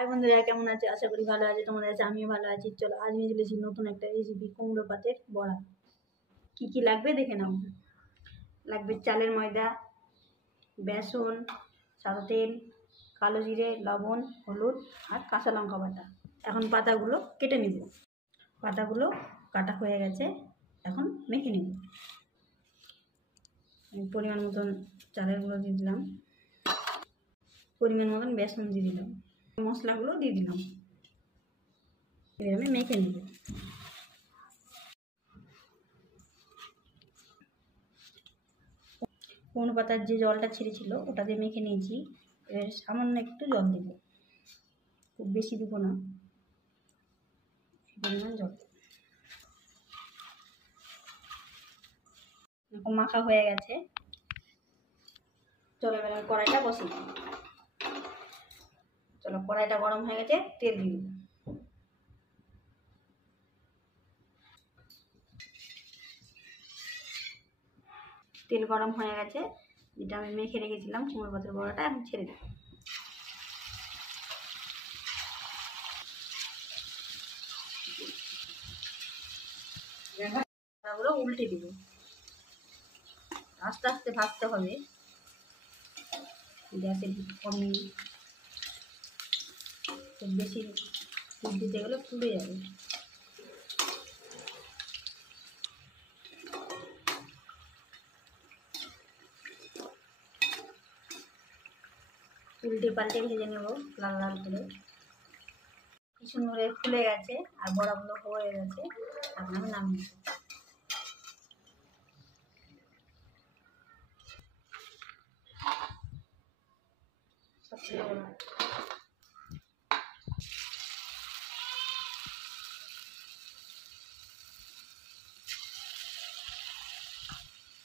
আর বন্ধুরা কেমন আছে? আশা করি ভালো আছে, তোমাদের আছে, আমিও ভালো আছি। চলো আজ নিয়ে চলেছি নতুন একটা রেসিপি, কুমড়ো পাতের বড়া। কি কি লাগবে দেখে নাও। লাগবে চালের ময়দা, বেসন, সাদা তেল, কালো জিরে, লবণ, হলুদ আর কাঁচা লঙ্কা বাটা। এখন পাতাগুলো কেটে নিব। পাতাগুলো কাটা হয়ে গেছে, এখন মেখে নিব। পরিমাণ মতন চালের গুঁড়ো দিয়ে দিলাম, পরিমাণ মতন বেসন দিয়ে দিলাম, মশলাগুলো দিয়ে দিলাম। এভাবে মেখে নেব। কুমড়ো পাতার যে জলটা ছেড়েছিল ওটা দিয়ে মেখে নিয়েছি। এর সামান্য একটু জল দেব, খুব বেশি দেবো না, পরিমাণ জল। মাখা হয়ে গেছে। চলো এবার কড়াইটা বসিয়ে দিই। চলো কড়াইটা গরম হয়ে গেছে, তেল দিয়ে দিই। তেল গরম হয়ে গেছে, যেটা আমি মেখে রেখেছিলাম কুমড়ো পাতার বড়াটা এখন ছেড়ে দিই। ওগুলো উল্টে দিব, আস্তে আস্তে ভাজতে হবে, গ্যাসের কমিয়ে। খুব বেশি দুধ দিতে গেলে পুড়ে যাবে। উল্টে পাল্টে ভেজে নেব লাল লাল করে। কিছু নড়ে ফুলে গেছে আর বড়াগুলো হয়ে গেছে, এখন আমি নামিয়ে নেব।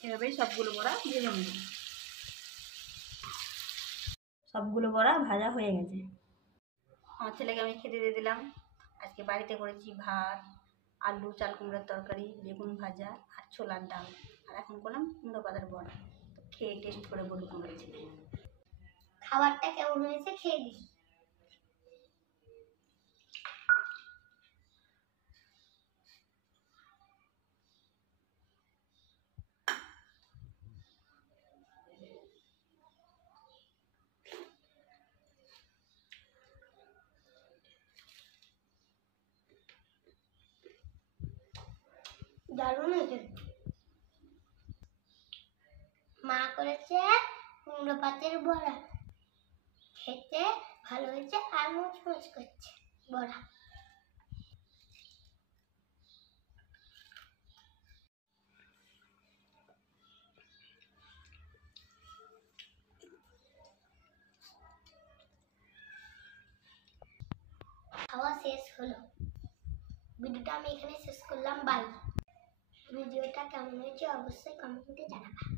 এভাবেই সবগুলো বড়া ভেজে নেব। সবগুলো বড়া ভাজা হয়ে গেছে। আমার ছেলেকে আমি খেতে দিয়ে দিলাম। আজকে বাড়িতে করেছি ভাত, আলু চাল কুমড়োর তরকারি, বেগুন ভাজা আর ছোলার ডাল। আর এখন করলাম কুমড়ো পাতার বড়া। তো খেয়ে টেস্ট করে বলুন আমার ছেলে খাবারটা কেমন হয়েছে, খেয়ে দিই। দারুণ হয়েছে। মা করেছে কুমড়ো পাতের বড়া, খেতে ভালো হয়েছে আর মুচমুচ করছে বড়া। খাওয়া শেষ হলো, ভিডিওটা আমি এখানে শেষ করলাম। বাই। ভিডিওটা কেমন হয়েছে অবশ্যই কমেন্টে জানাবা।